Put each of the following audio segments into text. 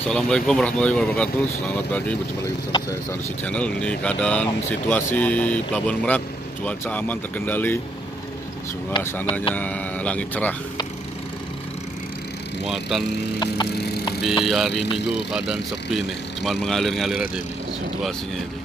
Assalamualaikum warahmatullahi wabarakatuh. Selamat pagi, berjumpa lagi bersama saya Sanusi Channel. Ini keadaan situasi Pelabuhan Merak, cuaca aman terkendali, suasananya langit cerah. Muatan di hari Minggu keadaan sepi nih, cuman mengalir-ngalir aja ini situasinya ini.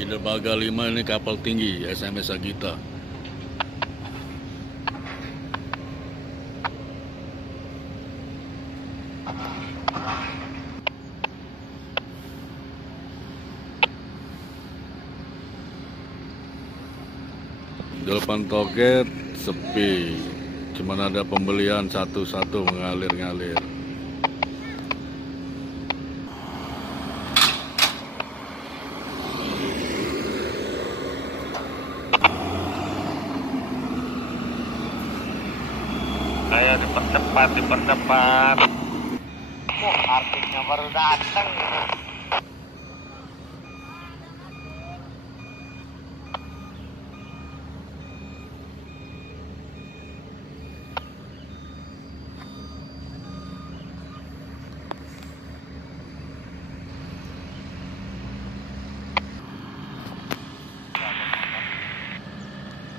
Di Derbaga 5 ini kapal tinggi SMS Agita. Di depan Toket sepi, cuman ada pembelian satu-satu mengalir-ngalir. Ayo dipercepat. Artisnya baru datang.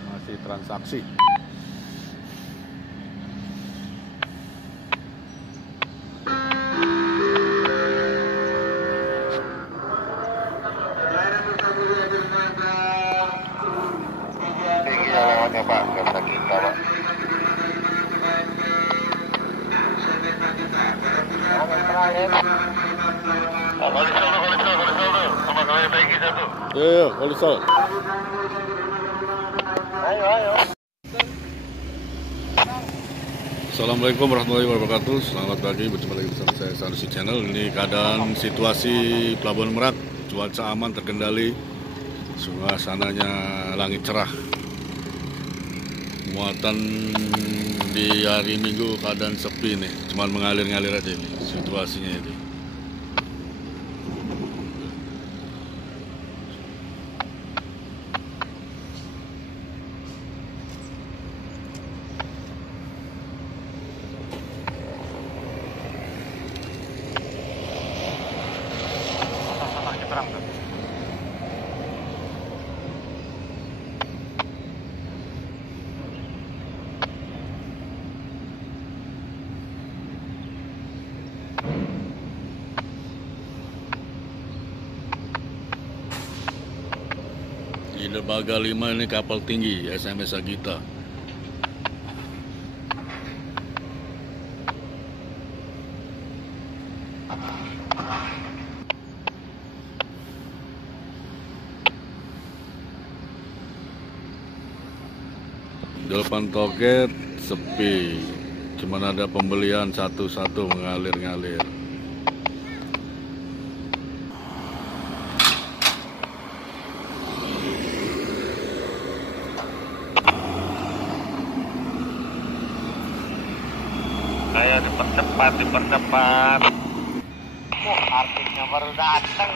Masih transaksi. Tinggi lewatnya Pak, nggak bisa kita Pak. Kolisol sama kali tinggi satu. Iya, Kolisol. Ayo. Assalamualaikum warahmatullahi wabarakatuh. Selamat pagi, berjumpa lagi bersama saya Sanusi Channel. Ini keadaan situasi Pelabuhan Merak, cuaca aman terkendali, suasananya langit cerah. Muatan di hari Minggu keadaan sepi nih, cuman mengalir-ngalir aja ini situasinya ini. Di Derbaga 5 ini kapal tinggi SMS Agita. Di depan Toket sepi, cuman ada pembelian satu-satu mengalir-ngalir. Ayo dipercepat. Artisnya baru datang.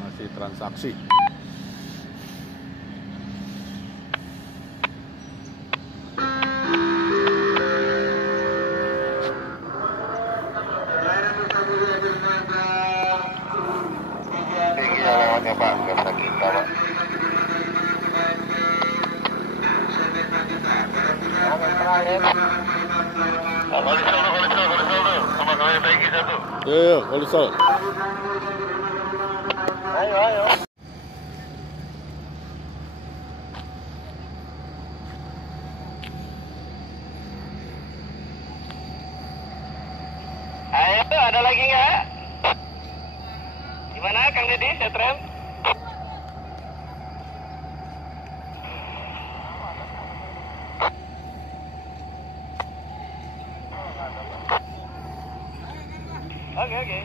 Masih transaksi. Tinggi lewatnya Pak, nggak bisa kita Pak. Kolisol sama kali tinggi satu. Iya, Kolisol. Ayo. lagi nggak? Gimana Kang Deddy, Setrem? Oke.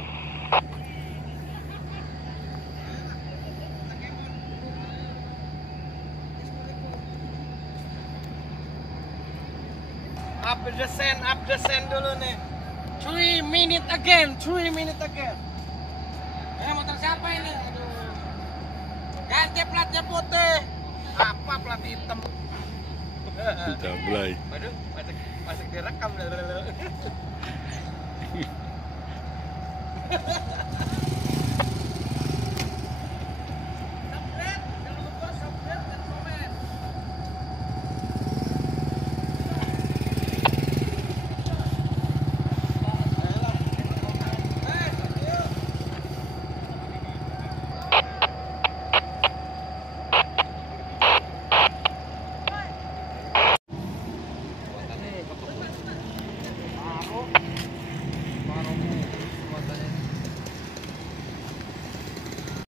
Up the sand dulu nih. 3 minutes again. Motor siapa ini? Aduh. Ganti platnya putih. Apa plat hitam? Kita mulai. Waduh, masuk direkam.